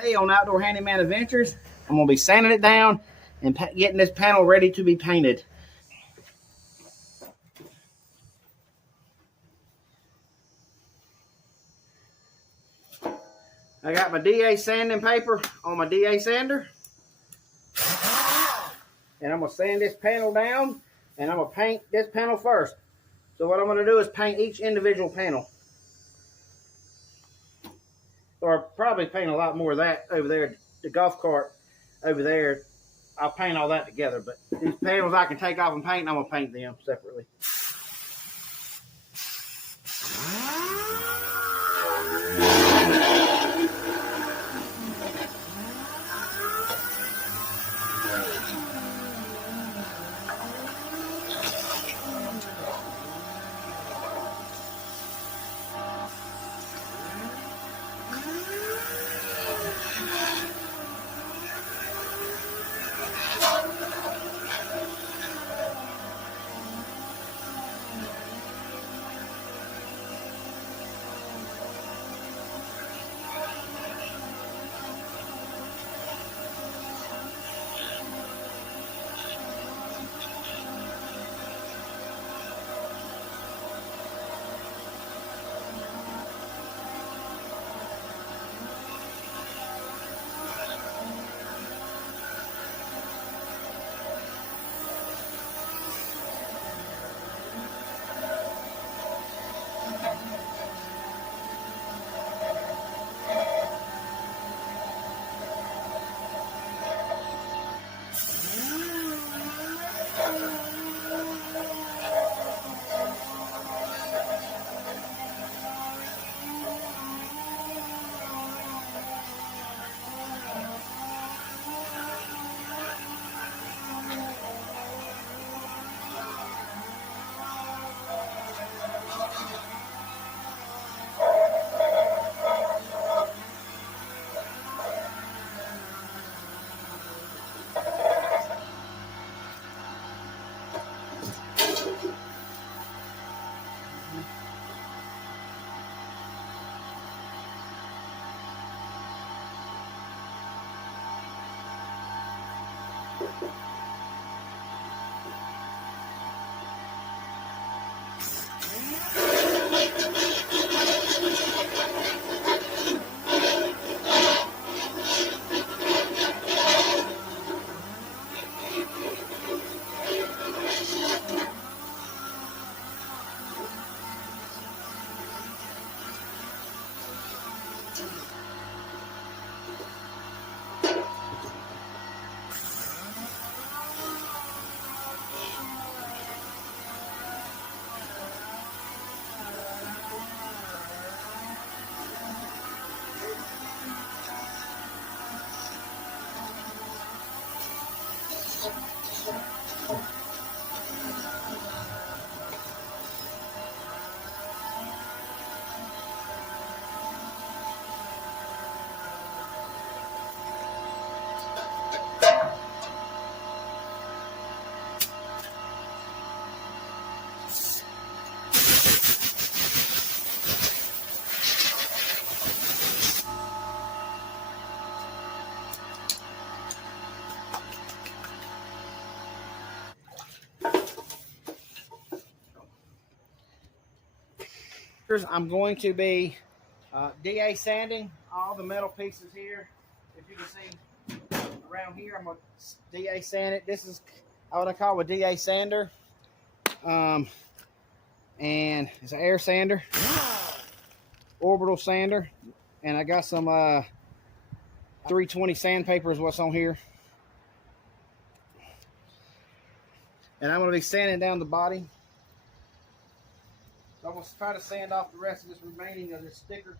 Today on Outdoor Handyman Adventures, I'm going to be sanding it down and getting this panel ready to be painted. I got my DA sanding paper on my DA sander. And I'm going to sand this panel down and I'm going to paint this panel first. So what I'm going to do is paint each individual panel. Or probably paint a lot more of that over there. The golf cart over there, I'll paint all that together. But these panels I can take off and paint, and I'm going to paint them separately. I'm going to be DA sanding all the metal pieces here. If you can see around here, I'm going to DA sand it. This is what I call a DA sander. And it's an air sander, orbital sander. And I got some 320 sandpaper is what's on here. And I'm going to be sanding down the body. So I'm going to try to sand off the rest of this remaining of this sticker.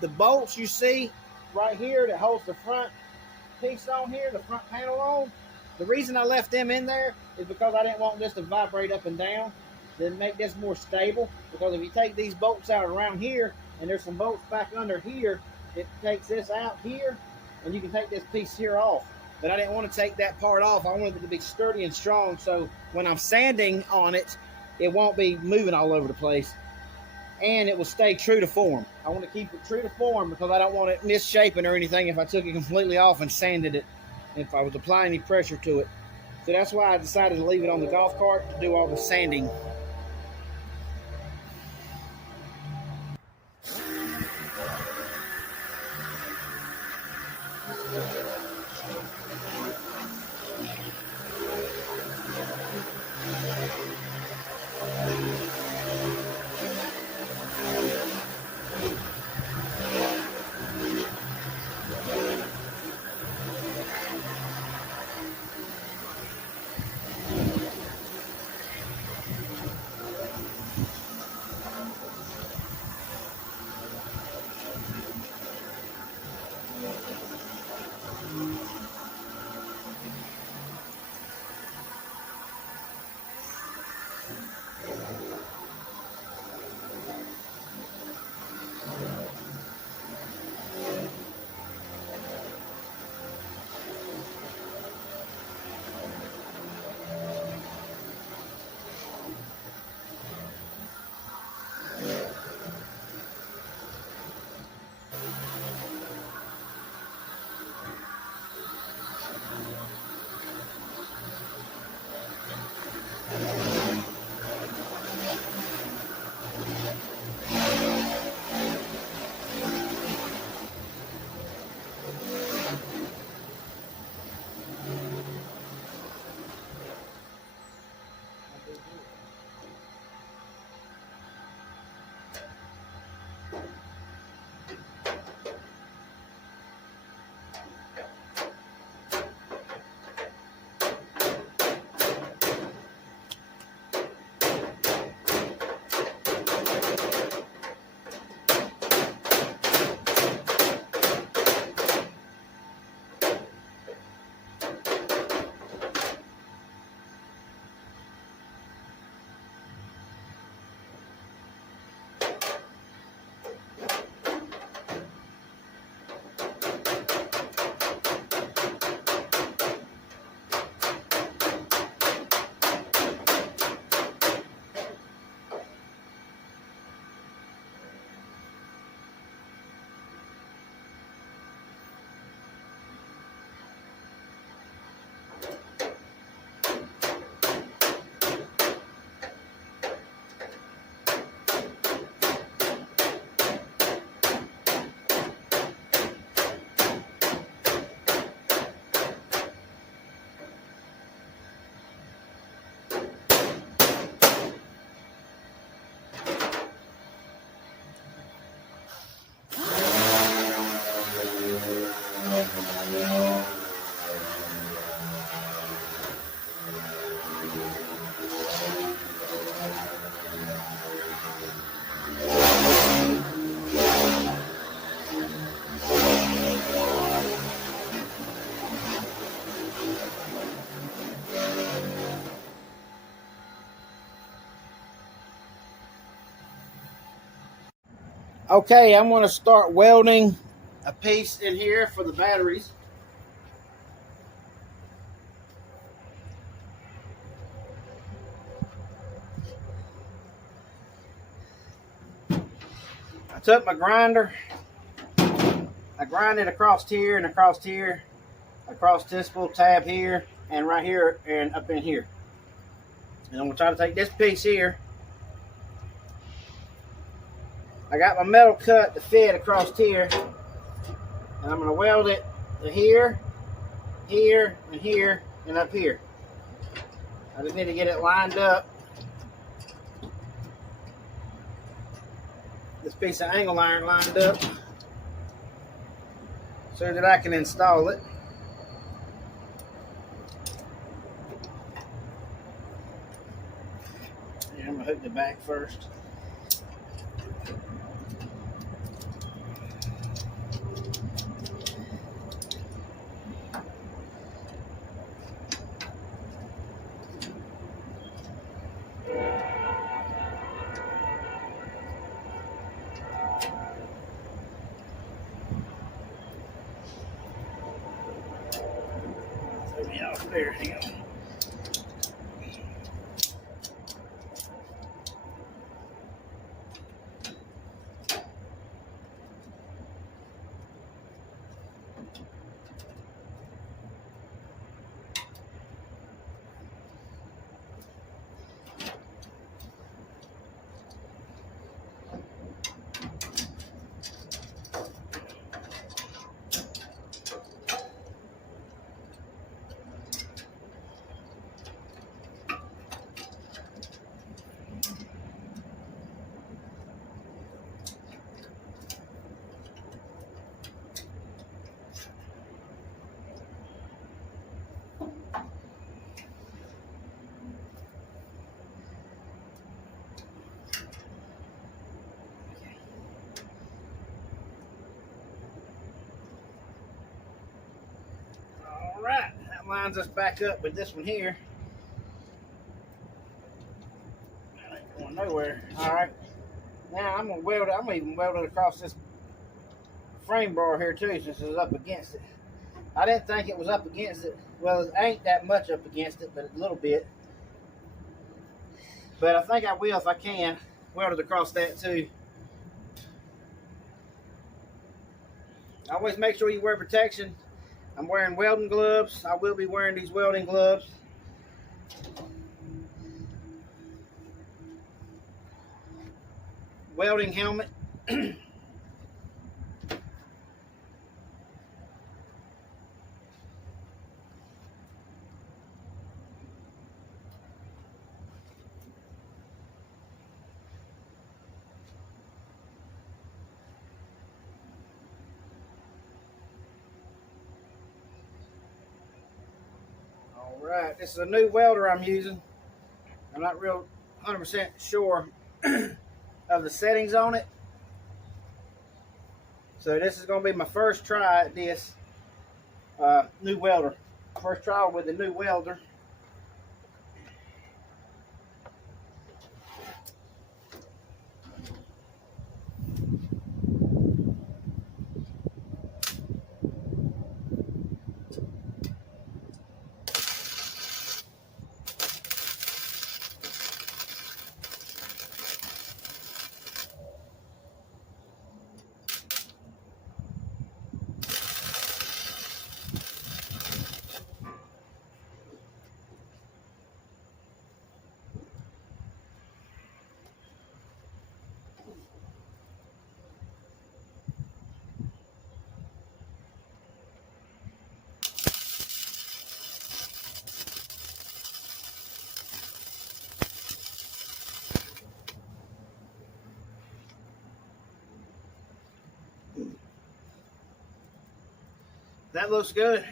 The bolts you see right here that holds the front piece on here, the front panel on, the reason I left them in there is because I didn't want this to vibrate up and down, to make this more stable. Because if you take these bolts out around here, and there's some bolts back under here, it takes this out here, and you can take this piece here off. But I didn't want to take that part off. I wanted it to be sturdy and strong, so when I'm sanding on it, it won't be moving all over the place, and it will stay true to form. I want to keep it true to form because I don't want it misshapen or anything if I took it completely off and sanded it, if I was applying any pressure to it. So that's why I decided to leave it on the golf cart to do all the sanding. Okay, I'm going to start welding a piece in here for the batteries. I took my grinder, I grinded across here and across here, across this little tab here, and right here and up in here. And I'm going to try to take this piece here. I got my metal cut to fit across here. And I'm going to weld it to here, here, and here, and up here. I just need to get it lined up. This piece of angle iron lined up so that I can install it. And I'm going to hook the back first. There, hang on. All right, that lines us back up with this one here. That ain't going nowhere. All right, now I'm gonna weld it. I'm gonna even weld it across this frame bar here too, since it's up against it. I didn't think it was up against it. Well, it ain't that much up against it, but a little bit. But I think I will, if I can, weld it across that too. Always make sure you wear protection. I'm wearing welding gloves. I will be wearing these welding gloves. Welding helmet. Alright, this is a new welder I'm using. I'm not real 100% sure of the settings on it. So this is going to be my first try at this new welder. First try with the new welder. That looks good.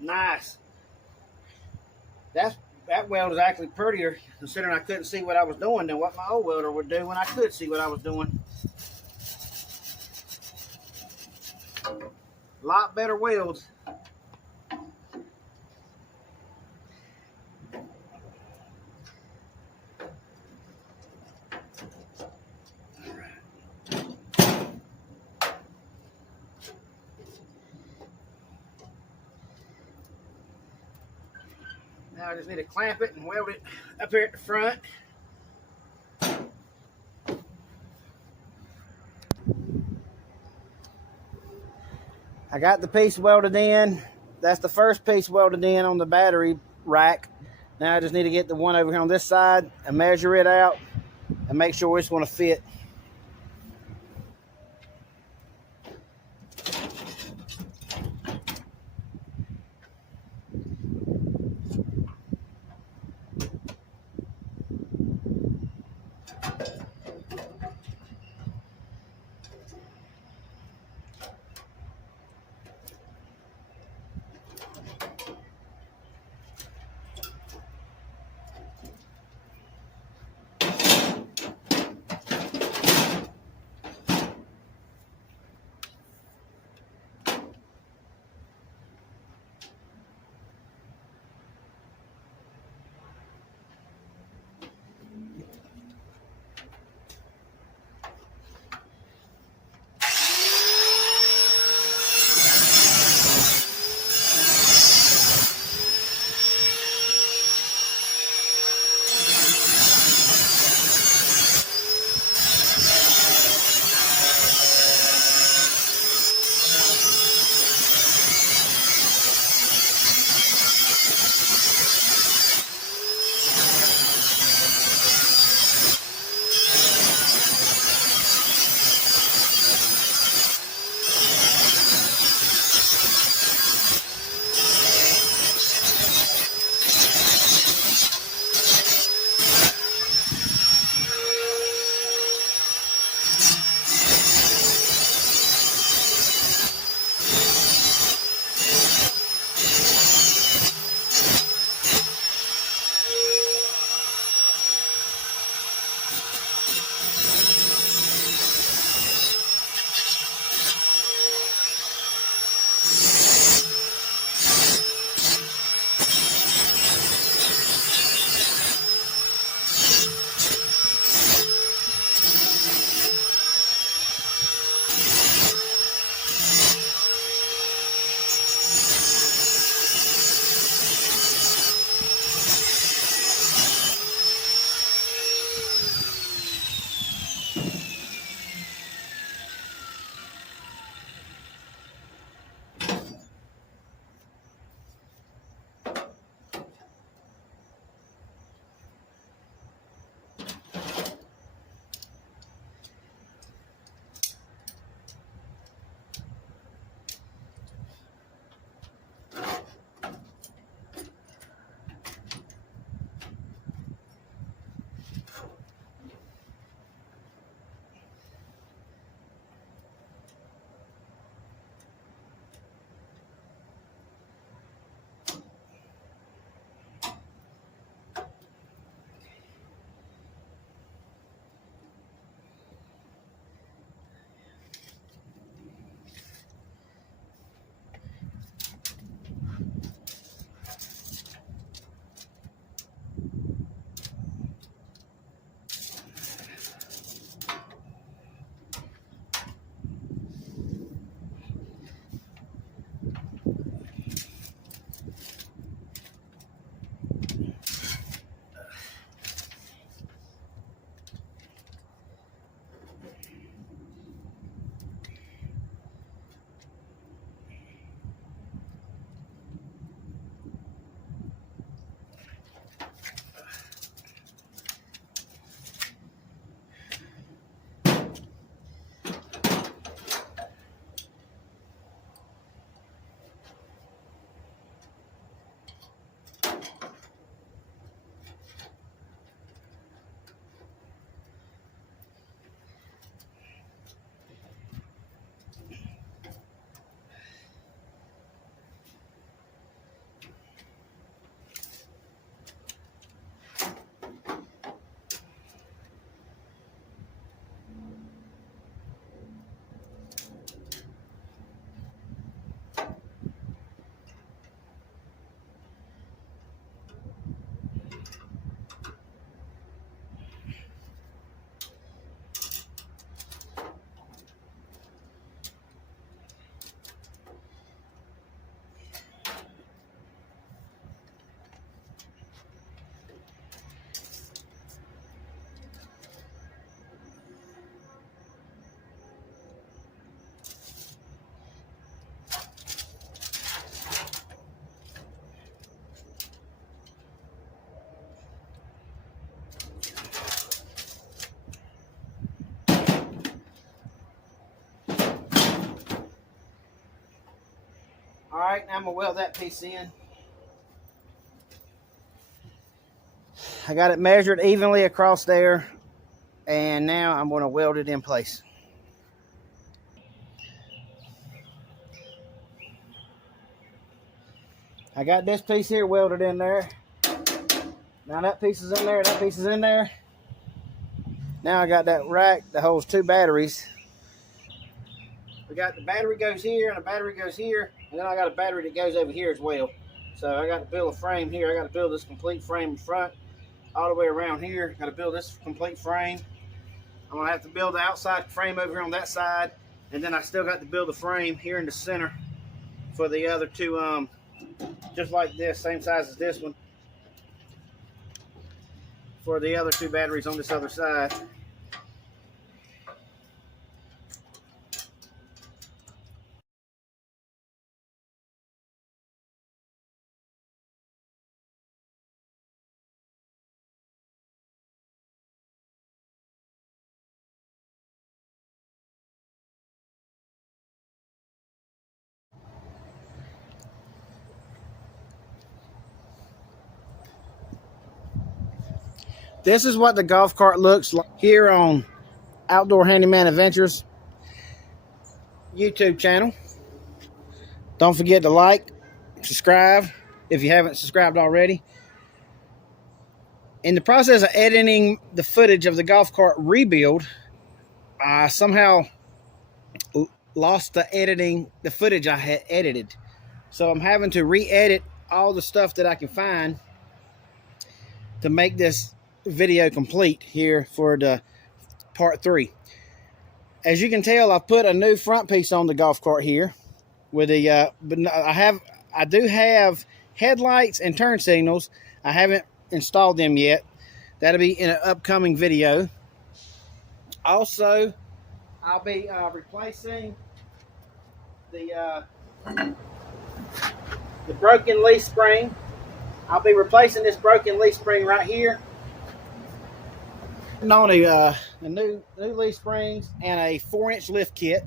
Nice. That's that weld is actually prettier, considering I couldn't see what I was doing, than what my old welder would do when I could see what I was doing. A lot better welds. Now I just need to clamp it and weld it up here at the front. I got the piece welded in. That's the first piece welded in on the battery rack. Now I just need to get the one over here on this side and measure it out and make sure it's going to fit. right, now I'm gonna weld that piece in. I got it measured evenly across there, and now I'm gonna weld it in place. I got this piece here welded in there. Now that piece is in there, that piece is in there. Now I got that rack that holds 2 batteries. We got the battery goes here and the battery goes here, and then I got a battery that goes over here as well. So I got to build a frame here. I got to build this complete frame in front, all the way around here. Got to build this complete frame. I'm gonna have to build the outside frame over here on that side, and then I still got to build the frame here in the center for the other 2, just like this, same size as this one, for the other 2 batteries on this other side. This is what the golf cart looks like here on Outdoor Handyman-Adventures YouTube channel. Don't forget to like, subscribe if you haven't subscribed already. In the process of editing the footage of the golf cart rebuild, I somehow lost the footage I had edited. So I'm having to re-edit all the stuff that I can find to make this video complete here for the part 3. As you can tell, I've put a new front piece on the golf cart here with a but I do have headlights and turn signals. I haven't installed them yet. That'll be in an upcoming video. Also, I'll be replacing the broken leaf spring. I'll be replacing this broken leaf spring right here. On a new leaf springs and a 4-inch lift kit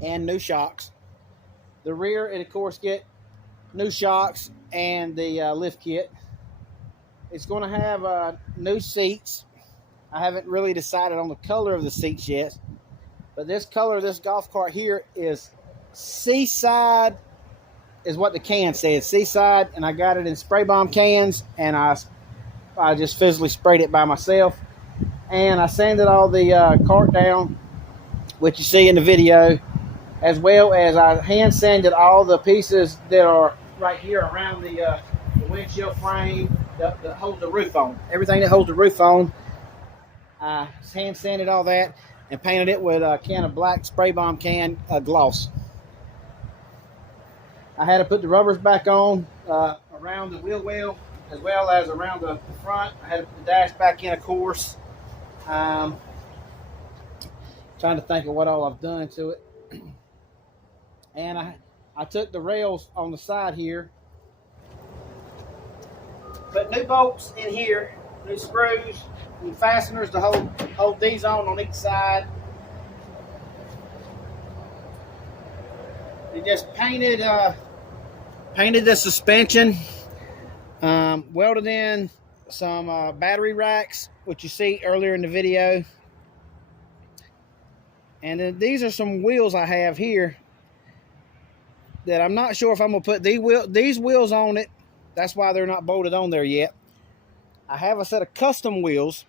and new shocks. The rear, and of course, get new shocks and the lift kit. It's going to have new seats. I haven't really decided on the color of the seats yet, but this color of this golf cart here is Seaside, is what the can says, Seaside, and I got it in spray bomb cans, and I just physically sprayed it by myself. And I sanded all the cart down, which you see in the video, as well as I hand sanded all the pieces that are right here around the windshield frame that hold the roof on. Everything that holds the roof on, I hand sanded all that and painted it with a can of black spray bomb can gloss. I had to put the rubbers back on around the wheel well, as well as around the front. I had to put the dash back in, of course. Trying to think of what all I've done to it. And I took the rails on the side here, put new bolts in here, new screws, new fasteners to hold these on each side. They just painted the suspension, welded in some battery racks, which you see earlier in the video. And then these are some wheels I have here that I'm not sure if I'm going to put these wheels on it. That's why they're not bolted on there yet. I have a set of custom wheels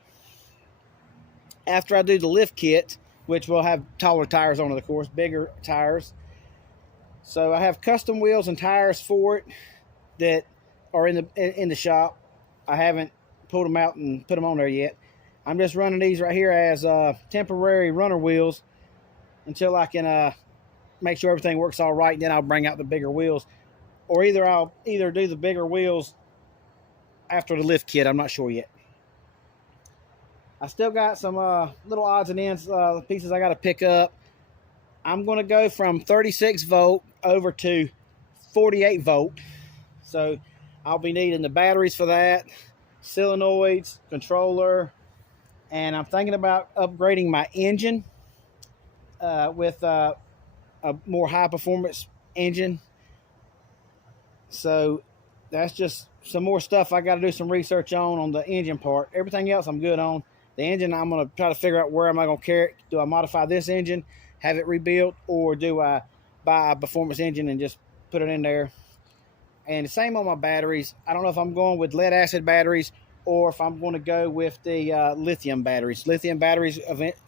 after I do the lift kit, which will have taller tires on it, of course, bigger tires. So I have custom wheels and tires for it that are in the shop. I haven't pulled them out and put them on there yet. I'm just running these right here as temporary runner wheels until I can make sure everything works all right. Then I'll bring out the bigger wheels, or I'll do the bigger wheels after the lift kit. I'm not sure yet. I still got some little odds and ends pieces I got to pick up. I'm going to go from 36 volt over to 48 volt. So I'll be needing the batteries for that, solenoids, controller, and I'm thinking about upgrading my engine with a more high performance engine. So that's just some more stuff I got to do some research on the engine part. Everything else I'm good on. The engine, I'm going to try to figure out where am I going to carry it. Do I modify this engine, have it rebuilt, or do I buy a performance engine and just put it in there? And the same on my batteries. I don't know if I'm going with lead acid batteries or if I'm going to go with the lithium batteries. Lithium batteries,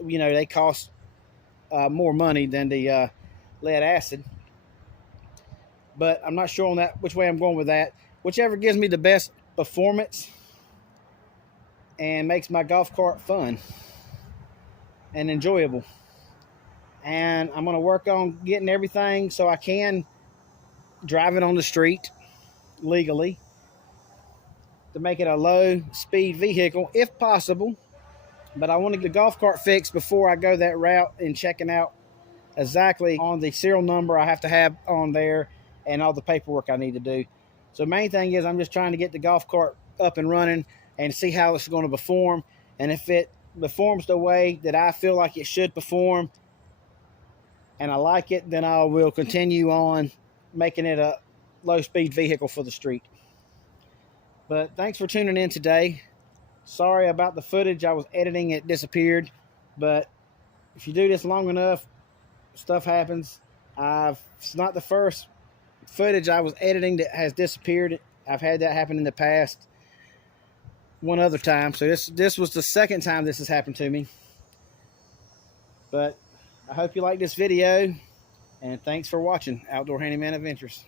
you know, they cost more money than the lead acid. But I'm not sure on that which way I'm going with that. Whichever gives me the best performance and makes my golf cart fun and enjoyable. And I'm going to work on getting everything so I can drive it on the street legally to make it a low speed vehicle if possible. But I want to get the golf cart fixed before I go that route and checking out exactly on the serial number I have to have on there and all the paperwork I need to do. So the main thing is I'm just trying to get the golf cart up and running and see how it's going to perform. And if it performs the way that I feel like it should perform and I like it, then I will continue on making it a low-speed vehicle for the street. But thanks for tuning in today. Sorry about the footage. I was editing, it disappeared. But if you do this long enough, stuff happens. It's not the first footage I was editing that has disappeared. I've had that happen in the past one other time. So this was the second time this has happened to me. But I hope you like this video. And thanks for watching Outdoor Handyman Adventures.